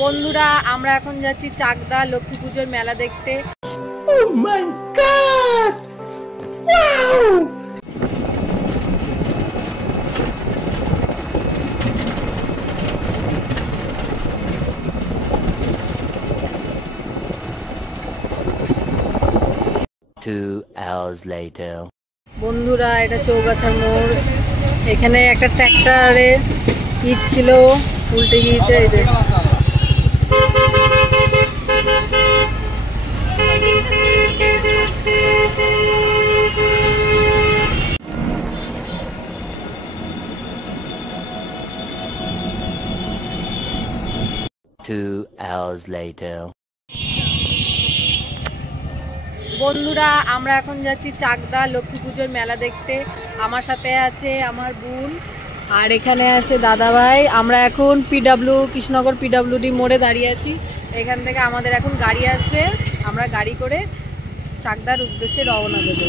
বন্ধুরা আমরা এখন যাচ্ছি চাকদা লক্ষ্মী পুজোর মেলা দেখতে। Oh my God! Wow! বন্ধুরা এটা চৌগাছার মোড়, এখানে একটা ট্র্যাক্টরে ইট ছিল উল্টে গিয়েছে। এই যে 2 hours later. বন্ধুরা আমরা এখন যাচ্ছি চাকদা লক্ষ্মী পুজোর মেলা দেখতে। আমার সাথে আছে আমার বোন আর এখানে আছে দাদা ভাই। আমরা এখন কৃষ্ণনগর পিডব্লিউডি মোড়ে দাঁড়িয়ে আছি। এখান থেকে আমাদের এখন গাড়ি আসবে, আমরা গাড়ি করে চাকদার উদ্দেশ্যে রওনা দেবো।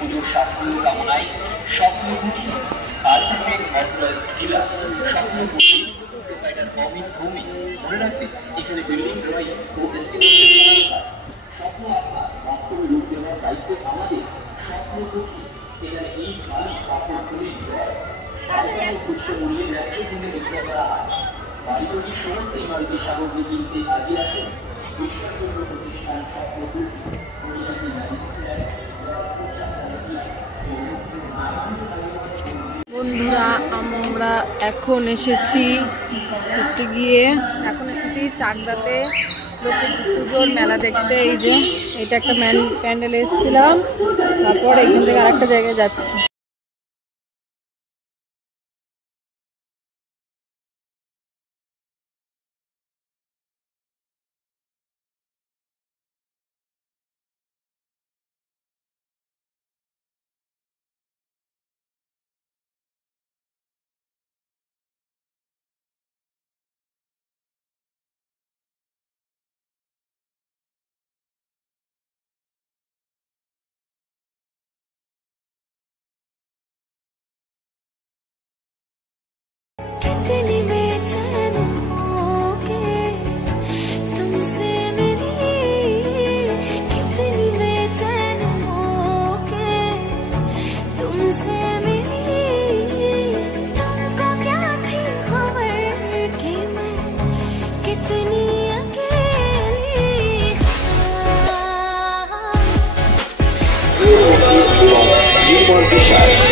পুজোর সাফল্য কামনায় Swapnaputhi artefact authorised dealer Swapnaputhi proprietor Amit Bhowmik. মনে রাখবে এখানে বিল্ডিং ড্রয়িং ও এস্টিমেশন স্বপ্ন আপনার বাস্তবে রূপ দেওয়ার দায়িত্ব আমাদের। স্বপ্নপুঁথি এখানে এই বাড়ি পাথর তুলি উচ্চ মূল্যে ন্যায্য মূল্যে বিক্রয় করা হয়। বাড়ি তৈরির সমস্ত ইমারতি সামগ্রী কিনতে আজই আসুন বিশ্বাসযোগ্য প্রতিষ্ঠান স্বপ্নপুঁথি। বন্ধুরা আমরা এখন এসেছি চাকদাতে লক্ষ্মী পুজোর মেলা দেখতে। এই যে এটা একটা প্যান্ডেলে এসেছিলাম, তারপর এখান থেকে আরেকটা জায়গায় যাচ্ছি। নির্মল বিশ্বাস